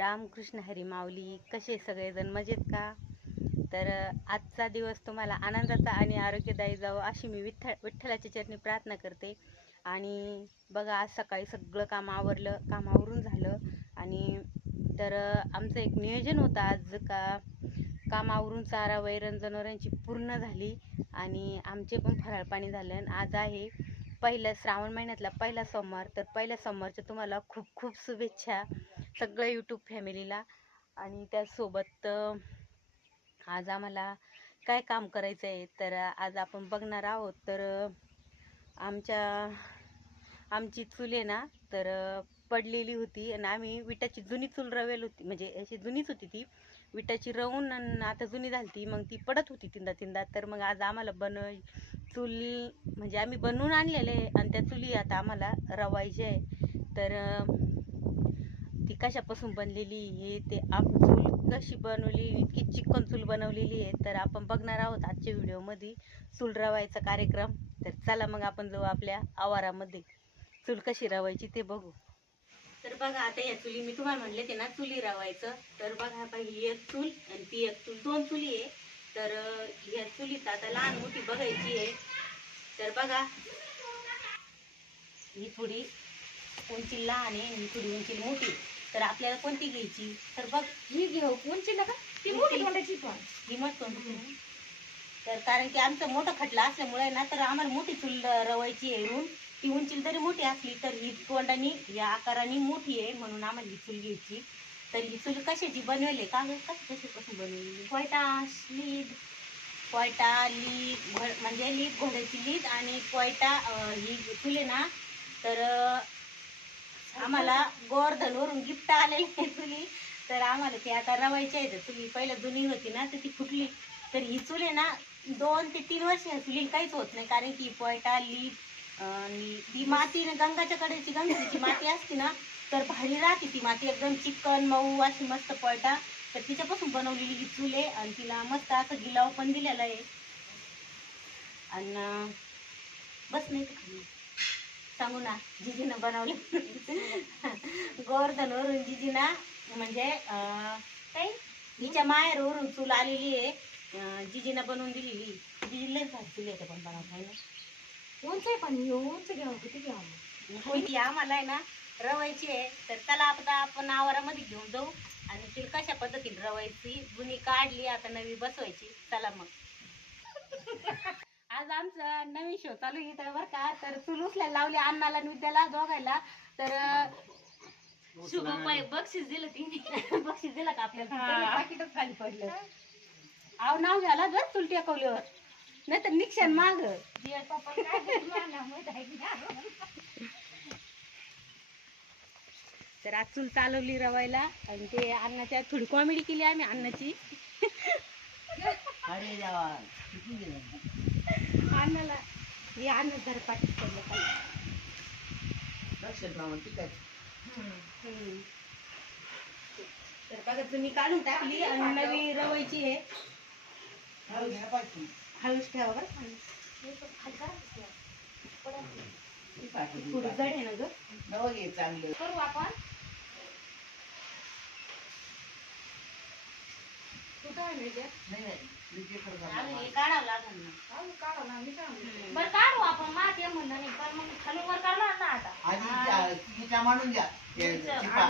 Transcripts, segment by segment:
रामकृष्ण हरी माऊली कसे सगळेजण मजेत का? तर आजचा दिवस तुम्हाला आनंदाचा आणि आरोग्यदायी जावं अशी मी विठ्ठल विठ्ठलाची चरणी प्रार्थना करते. आणि बघा आज सकाळी सगळं काम आवरलं कामावरून झालं. आणि तर आमचं एक नियोजन होतं आज का कामावरून चारा वैरण जनावरांची पूर्ण झाली. आणि आमचे पण फराळ पाणी झालं. आणि आज आहे पहिला श्रावण महिन्यातला पहिला सोमवार. तर पहिल्या सोमवारच्या तुम्हाला खूप खूप शुभेच्छा. सगळं यूट्यूब फॅमिलीला. आणि त्यासोबत आज आम्हाला काय काम करायचं आहे तर आज आपण बघणार आहोत तर आमच्या आमची चूल आहे ना तर पडलेली होती. आणि आम्ही विटाची जुनी चूल रवेल होती म्हणजे अशी जुनीच होती ती. विटाची रवून आणि आता जुनी झाली ती मग ती पडत होती तिंदा तिंदा तर मग आज आम्हाला बन चूल म्हणजे आम्ही बनवून आणलेले आहे. आणि त्या चुली आता आम्हाला रवायचे आहे. तर कशापासून बनलेली हे ते आप चूल कशी बनवली इतकी चिकन चूल बनवलेली आहे तर आपण बघणार आहोत आजच्या व्हिडिओमध्ये चूल रवायचा कार्यक्रम. तर चला मग आपण जाऊ आपल्या आवारामध्ये. चूल कशी रवायची ते बघू. तर बघा आता या चुली मी तुम्हाला म्हणले ते ना चुली रवायचं. तर बघा पाहिजे ही एक चूल आणि ती एक चूल. दोन चुली आहे. तर ह्या चुलीत आता लहान मोठी बघायची आहे. तर बघा ही थोडी उंची लहान आहे आणि ही थोडी उंची मोठी तर आपल्याला कोणती घ्यायची? तर बघ ही घेऊ कोणची नका? ती मोठी तोंडाची पण. ही मग कोणती तर कारण की आमचं मोठं खटला असल्यामुळे ना तर आम्हाला मोठी चूल रवायची आहे रूम ती उंची जरी मोठी असली तर ही तोंडानी या आकाराने मोठी आहे म्हणून आम्हाला ही चूल घ्यायची. तर ही चूल कशाची बनवली? का गं? कशी कशापासून बनवलेली कोयताश लीड. कोयटा लीद म्हणजे लीद घोड्याची लीद आणि कोयटा अं, ही चूल ना तर आम्हाला गोवर्धनवरून गिफ्ट आलेली आहे चुली तर आम्हाला ती आता रवायची आहे चुली पहिलं जुनी होती ना तर ती फुटली. तर ही चुली आहे ना दोन ते तीन वर्ष ह्या काहीच होत नाही. कारण की पोयटा लीप आणि ती माती ना गंगाच्या कडेची गंगाची माती असते ना तर भारी राहते ती माती. एकदम चिकन मऊ अशी मस्त पळटा तर तिच्यापासून बनवलेली ही चूल आहे आणि तिला मस्त असं गिलाव पण दिलेला आहे. आणि बस नाही सांगू ना जिजीनं बनवले. गोवर्धनवरून जिजीना म्हणजे काय? हिच्या माहेरवरून चूल आलेली आहे. जिजीनं बनवून दिलेली. जिजी लय भारी चूल येते पण बनवता ना उंच आहे पण उंच घ्यावं किती घ्यावं? आम्हाला आहे ना रवायची आहे. तर त्याला आता आपण आवारामध्ये घेऊन जाऊ. आणि ती कशा पद्धतीने रवायची जुनी काढली आता नवी बसवायची. चला मग. आज आमचा नवीन शो चालू आहे इथं बरं का. तर चूल उचलायला लावली अण्णाला आणि विद्याला दोघायला. तर शुभ पाय बक्षीस दिलं तिने. बक्षीस दिलं का आपल्याला? हा. पाकिटच खाली पडलं. आव नाव घ्याला जर चूल टेकवल्यावर. नाही तर निक्षण माग. तर आज चूल चालवली रवायला. आणि ते अन्नाच्या थोडी कॉमेडी केली आम्ही अन्नाची. अरे देवा किती गेलं अन्नाला हे अन्न जर पाठी पडलं पाहिजे आहे. तर बघा तुम्ही काढून टाकली आणि नवी रवायची आहे. हळू घ्या पाठी. हळूच ठेवा बरं. हे थोडी जड. आहे ना ग? चांगलं. करू आपण. तू काय म्हणजे नाही नाही. हे काढावं लागेल ना. बरं काढू आपण माती आहे नाही पण मग खालून वर ना आता आधी मांडून ते चिपा.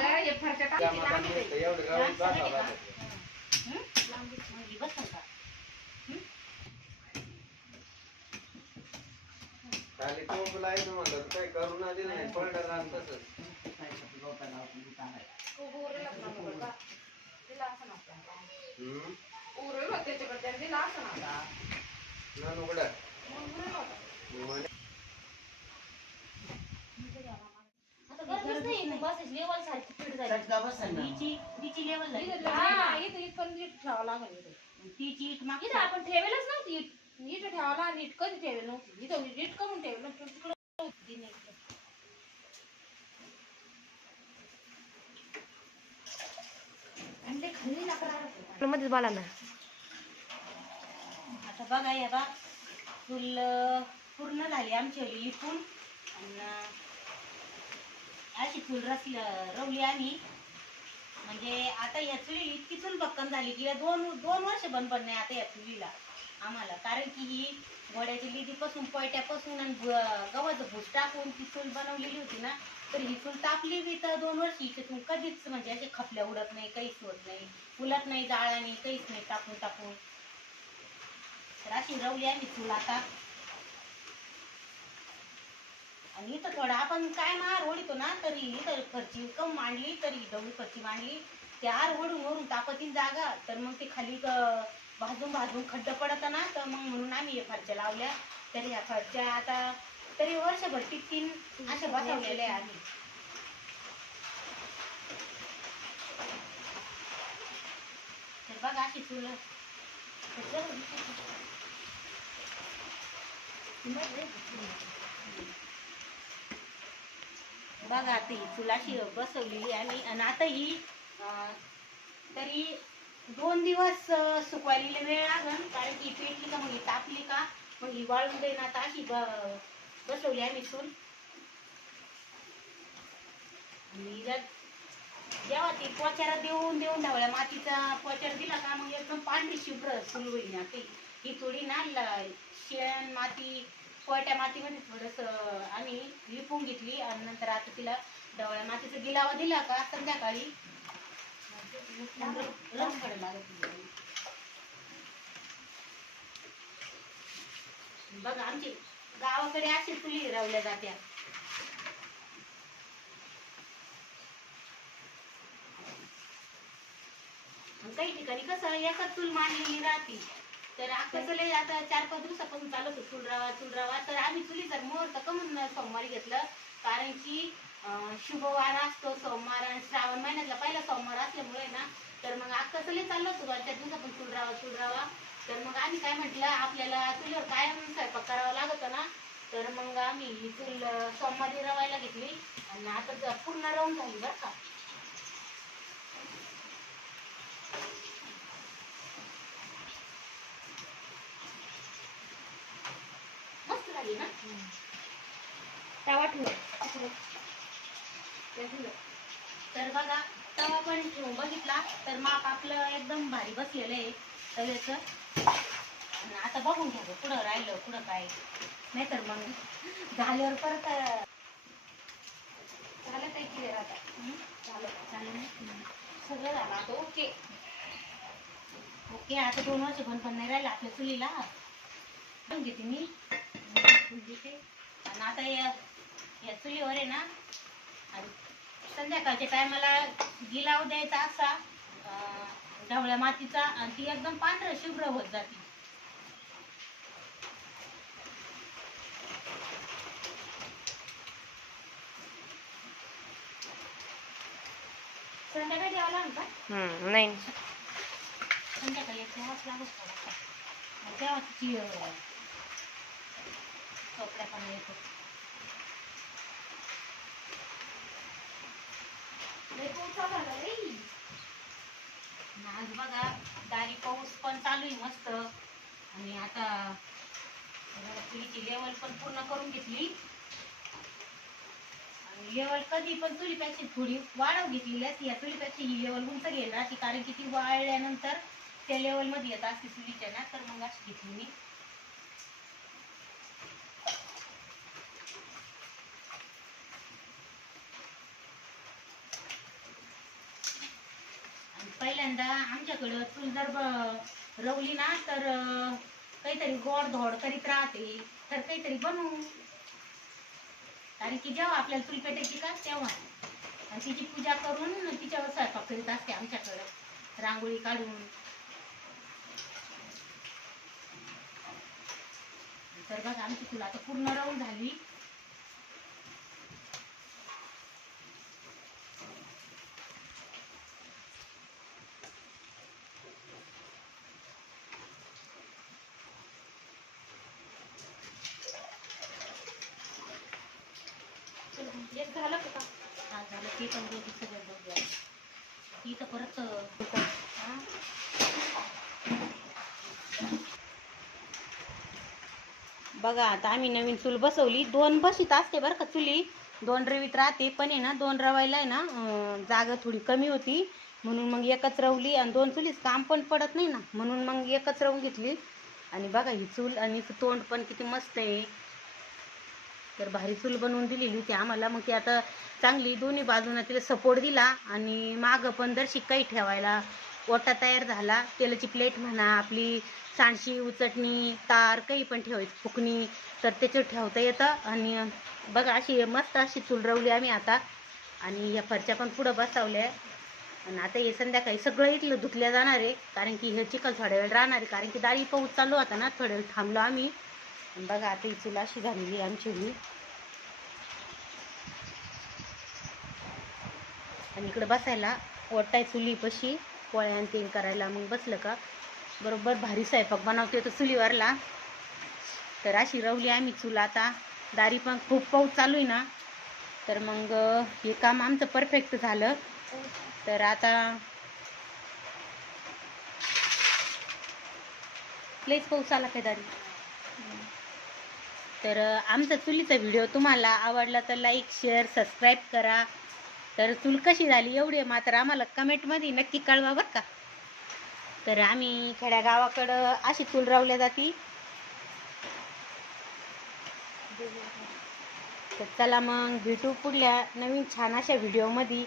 हा? लांबी. म्हणजे का? खाली म्हणलं काही करून दिलं नाही पडलं रान तसंच. हम्म त्याच्याकडे त्याने दिला असं ना आता. ना नुकड्या मग उरलेलं होतं. म्हणे आता गरजच नाही, मग बसायची level सारखी fit झाली. चटका बसेल ना. तिची तिची लेवल झाली इथं- हा, इथं इथं नीट ठेवावं लागेल इथं. तिची इट इथं मागच्या आपण ठेवेलच नव्हती इट. इथं ठेवायला नीट कधी ठेवेल नव्हती इथं नीट करून ठेवलं तिकडं होती ते लाकडं मध्येच बोला ना बघा या बा फुल पूर्ण झाली आमची लिपून आणि अशी फुल रस रवली आम्ही. म्हणजे आता या चुली इतकी चूल भक्कम झाली की या दोन दोन वर्ष बंद नाही आता या चुलीला आम्हाला. कारण की ही घोड्याची लिदीपासून पयट्यापासून आणि गव्हाचं भूस टाकून ती चूल बनवलेली होती ना तर ही चूल तापली बी तर दोन वर्ष हिच्यातून कधीच म्हणजे असे खपल्या उडत नाही काहीच होत नाही. फुलत नाही जाळा नाही काहीच नाही टाकून टाकून. तर अशी रवली आम्ही चूल आता. आणि इथं थोडा आपण काय मार ओढितो ना तरी इथं फरची कम मांडली तरी डवळी फरची मांडली. ते आर ओढून ओढून तापतीन जागा तर मग ते खाली भाजून भाजून खड्ड पडत ना तर मग म्हणून आम्ही हे फरच्या लावल्या. तरी ह्या फरच्या आता तरी वर्षभर तीन अशा बसवलेल्या आहे आम्ही. तर बघा अशी चूल बघा आता ही चुलाशी बसवलेली आम्ही आणि आता ही अं, तरी दोन दिवस सुकवायला वेळ लागन कारण की पेटली का मग ही तापली का मग ही वाळून जाईन आता अशी ब- बसवली आम्ही चूल आणि जेव्हा ती पोचारा देऊन देऊन ढवळ्या मातीचा पोचार दिला का मग एकदम पांढरी शुभ्र फुल होईल ना ती. ही थोडी ना शेण माती पोट्या मातीमध्ये थोडस आम्ही लिपून घेतली आणि नंतर आता तिला ढवळ्या मातीचा गिलावा दिला का संध्याकाळी रंगकडे बघा आमची गावाकडे अशी फुली रवल्या जात्या. आणि काही ठिकाणी कसं एकच चूल मांडलेली राहते. तर आता आता चार पाच दिवसापासून चालत होतं चुलरावा चुलरावा. तर आम्ही चुलीचा मुहूर्त कमून सोमवारी घेतलं? कारण की शुभवार असतो सोमवार आणि श्रावण महिन्यातला पहिला सोमवार असल्यामुळे ना तर मग अक्का चले चाललो होतो दोन चार दिवसापासून चुलरावा चुलरावा. तर मग आम्ही काय म्हटलं आपल्याला चुलीवर कायम स्वयंपाक करावा लागत ना. तर मग आम्ही ही चूल सोमवारी रवायला घेतली. आणि आता पूर्ण रवून झाली बरं का. मस्त झाली ना? तवा ठेव. तर बघा तवा पण ठेवून बघितला तर माप आपलं एकदम भारी बसलेलं आहे. तव्याचं आणि आता बघून घ्या गं, पुढं राहिलं पुढं काय. नाहीतर मग झाल्यावर परत झालं काय क्लिअर आता? झालं झालं सगळं झालं आता ओके. ओके आता दोन वर्ष पण पण नाही राहिलं आपल्या चुलीला. घेते मी. आता या या चुलीवर आहे ना संध्याकाळच्या टायमाला गिलाव द्यायचा असा ढवळ्या मातीचा आणि ती एकदम पांढरं शुभ्र होत जाते. संध्याकाळी द्यावं लागेल का? नाही. संध्याकाळी लागत. तेव्हा तिची अं, चोपड्यापणा येतो लय पाऊस आला गं रे. आणि आज बघा दारी पाऊस पण चालू आहे मस्त. आणि आता तुरीची लेवल पण पूर्ण करून घेतली. आणि लेवल कधी पण चुलीपेक्षा थोडी वाढव घेतलेली असते. या चुलीपेक्षा ही लेवल उंच घेईल राहते कारण की ती वाळल्यानंतर त्या लेवलमध्ये येत असते चुलीच्या ना. तर मग अशी घेतली मी. पहिल्यांदा आमच्याकडं चूल जर रवली ना तर काहीतरी गोड धोड करीत राहते तर काहीतरी बनवू. कारण की जेव्हा आपल्याला चूल पेटायची का तेव्हा. आणि तिची पूजा करून तिच्यावर स्वयंपाक करीत असते आमच्याकडं रांगोळी काढून. तर बघा आमची चूल आता पूर्ण रवून झाली. एक झालं का हा झालं. ते पण दोघी सगळं बघूया ती तर परत? बघा आता आम्ही नवीन चूल बसवली. दोन बशीत असते बरं का चुली. दोन रवीत राहते पण आहे ना दोन रवायला आहे ना जागा थोडी कमी होती. म्हणून मग एकच रवली आणि दोन चुलीच काम पण पडत नाही ना. म्हणून मग एकच रवून घेतली. आणि बघा ही चूल आणि तोंड पण किती मस्त आहे. तर भारी चूल बनवून दिलेली होती आम्हाला. मग ती आता चांगली दोन्ही बाजूनं तिला सपोर्ट दिला आणि मागं पण दर शिकाई ठेवायला ओटा तयार झाला तेलाची प्लेट म्हणा आपली सांडशी उचटणी तार काही पण ठेवायची फुकणी तर त्याच्यावर ठेवता येतं. आणि बघा अशी मस्त अशी चूल रवली आम्ही आता. आणि या फरच्या पण पुढं बसवल्या. आणि आता हे संध्याकाळी सगळं इथलं धुतल्या जाणार आहे कारण की हे चिखल थोड्या वेळ राहणार आहे कारण की दारी पाऊस चालू होता ना थोड्या वेळ थांबलो आम्ही. बघा आता ही चूल अशी झालेली आहे आमची ही. आणि इकडे बसायला ओटाय चुलीपाशी पोळ्या आणि तेल करायला मग बसलं का? बरोबर भारी स्वयंपाक बनवते तो चुलीवरला. तर अशी रवली आम्ही चूल आता. दारी पण खूप पाऊस चालू आहे ना. तर मग हे काम आमचं परफेक्ट झालं. तर आता लईच पाऊस आला काय दारी? तर आमचा चुलीचा व्हिडिओ तुम्हाला आवडला तर लाईक शेअर सबस्क्राईब करा. तर चूल कशी झाली एवढी मात्र आम्हाला कमेंटमध्ये नक्की कळवा बरं का. तर आम्ही खेड्या गावाकडं अशी चूल रावल्या जाती. तर चला मग भेटू पुढल्या नवीन छान अशा व्हिडिओमध्ये